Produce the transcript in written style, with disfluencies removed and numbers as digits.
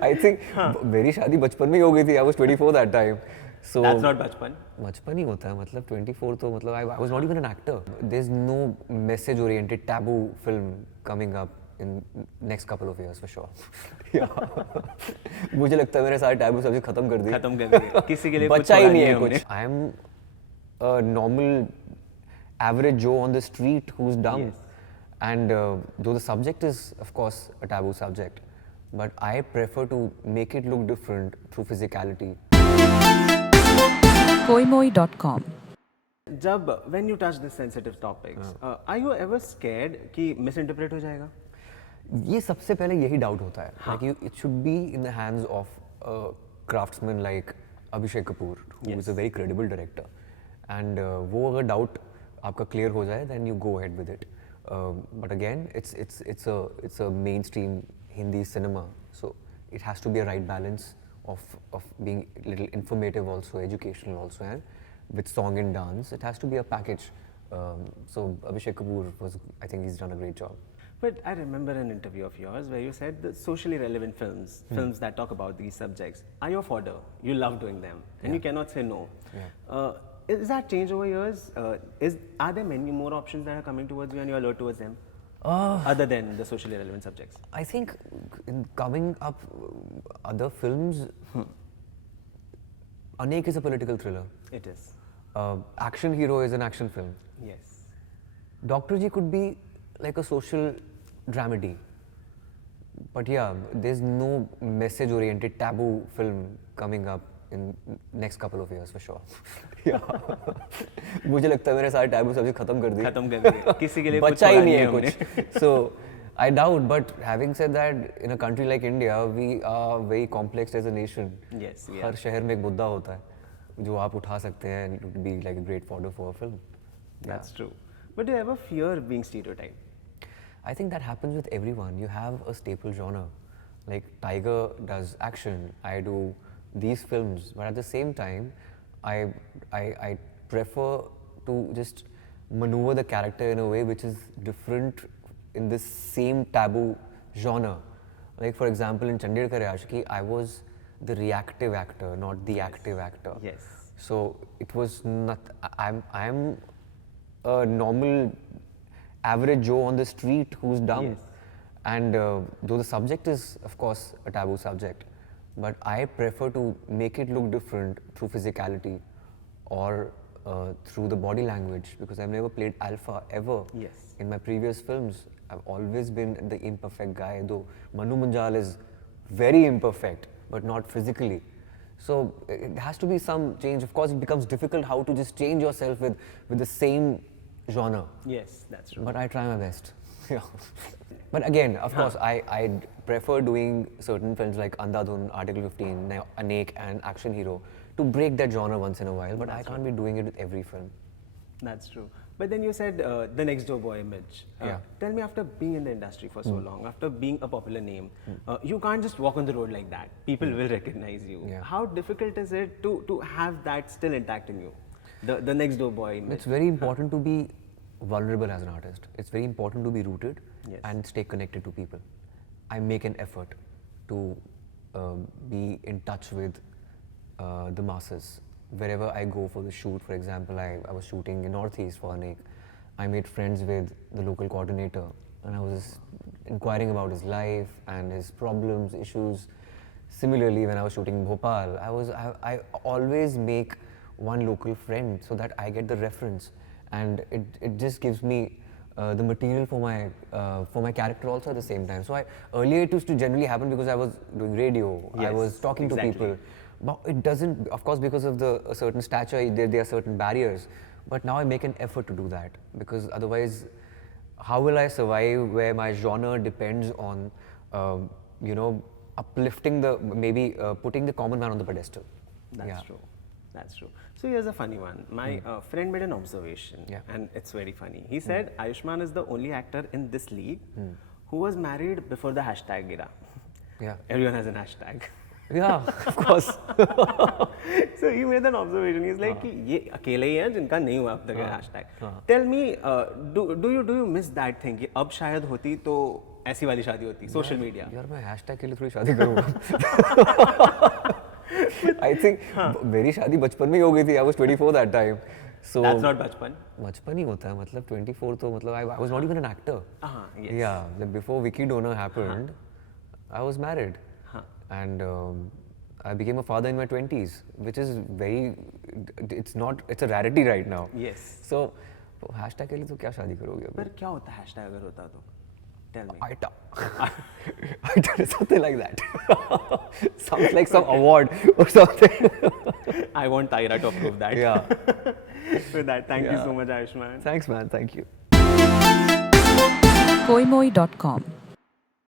I think मेरी शादी बचपन में ही हो गई थी. I was 24 that time. So That's not बचपन. बचपन ही होता है मतलब 24 तो मतलब I was not even an actor. There's no message oriented taboo film coming up in next couple of years for sure. मुझे लगता है मेरे सारे taboo सब्जेक्ट खत्म कर दिए. खत्म कर दिए. किसी के लिए कुछ बचा ही छोड़ा नहीं है हमने. कुछ. I am a normal average Joe on the street who's dumb. Yes. And though the subject is of course a taboo subject, but I prefer to make it look different through physicality. koimoi.com जब when you touch the sensitive topics, are you ever scared कि misinterpret हो जाएगा? ये सबसे पहले यही doubt होता है. Like it should be in the hands of a craftsman like Abhishek Kapoor, who is a very credible director. And वो अगर डाउट आपका clear हो जाए, then you go ahead with it. But again, it's a mainstream Hindi cinema, so it has to be a right balance of being a little informative also, educational also, and with song and dance, it has to be a package. So Abhishek Kapoor I think he's done a great job. But I remember an interview of yours where you said that socially relevant films, films that talk about these subjects, are your fodder. You love doing them, and you cannot say no. Is that changed over years? Are there many more options that are coming towards you and you're alert towards them? Other than the socially relevant subjects? I think in coming up other films, Anek is a political thriller. It is. Action Hero is an action film. Yes. Dr. Ji could be like a social dramedy. But yeah, there's no message oriented taboo film coming up in next couple of years for sure. मुझे लगता है मेरे सारे taboo subject खत्म कर दिए. खत्म कर दिए. किसी के लिए कुछ बचा ही छोड़ा नहीं नहीं है हमने. कुछ. So I doubt, but having said that, in a country like India, we are very complex as a nation. Yes, we her are. शहर में एक मुद्दा होता है जो आप उठा सकते हैं and it would be like a great fodder for a film. That's true. But do you ever fear being stereotyped? I think that happens with everyone. You have a staple genre. Like Tiger does action, I do these films, but at the same time, I prefer to just maneuver the character in a way which is different in this same taboo genre. Like for example, in Chandigarh Ka Aashiki, I was the reactive actor, not the active actor. Yes. So it was not. I'm a normal, average Joe on the street who's dumb. Yes. And though the subject is of course a taboo subject, but I prefer to make it look different through physicality or through the body language, because I've never played alpha ever. Yes. In my previous films, I've always been the imperfect guy, though Manu Munjal is very imperfect, but not physically. So it has to be some change. Of course, it becomes difficult how to just change yourself with the same genre. Yes, that's true. But I try my best. Yeah. But again, of course, I prefer doing certain films like Andhadhun, Article 15, Anek and Action Hero to break that genre once in a while, but I can't be doing it with every film. That's true. But then you said the next door boy image. Yeah. Tell me, after being in the industry for so long, after being a popular name, you can't just walk on the road like that. People will recognize you. Yeah. How difficult is it to have that still intact in you? The next door boy image. It's very important to be vulnerable as an artist. It's very important to be rooted Yes. and stay connected to people. I make an effort to be in touch with the masses. Wherever I go for the shoot, for example, I was shooting in Northeast for Anek. I made friends with the local coordinator and I was inquiring about his life and his problems, issues. Similarly, when I was shooting in Bhopal, I always make one local friend so that I get the reference, and it just gives me the material for my character also at the same time. So earlier it used to generally happen because I was doing radio, I Yes, was talking to exactly. people. But it doesn't, of course, because of a certain stature, there are certain barriers. But now I make an effort to do that, because otherwise, how will I survive where my genre depends on, uplifting putting the common man on the pedestal. That's true. That's true. So here's a funny one. My friend made an observation, and it's very funny. He said Ayushmann is the only actor in this league who was married before the hashtag era. Yeah. Everyone has an hashtag. Yeah, of course. So he made an observation. He's like, कि ये अकेले ही हैं जिनका नहीं हुआ अब तक hashtag. Tell me, do you miss that thing कि अब शायद होती तो ऐसी वाली शादी होती, सोशल मीडिया। यार मैं हैशटैग के लिए थोड़ी शादी करूँगा। आई थिंक मेरी शादी बचपन में ही हो गई थी। I was 24 that time. So that's not बचपन। बचपन ही होता है, मतलब 24 तो मतलब I was not even an actor. yes. Yeah, like before Vicky Donor happened, I was married. And I became a father in my 20s, which is it's a rarity right now. Yes. So, hashtag के लिए तो क्या शादी करोगे अभी? पर क्या होता है हैशटैग अगर होता तो? Tell me. ITA. ITA is something like that. Sounds like some award or something. I want Tyra to approve that. Yeah. With that, thank you so much, Ayushman. Thanks, man. Thank you. koimoi.com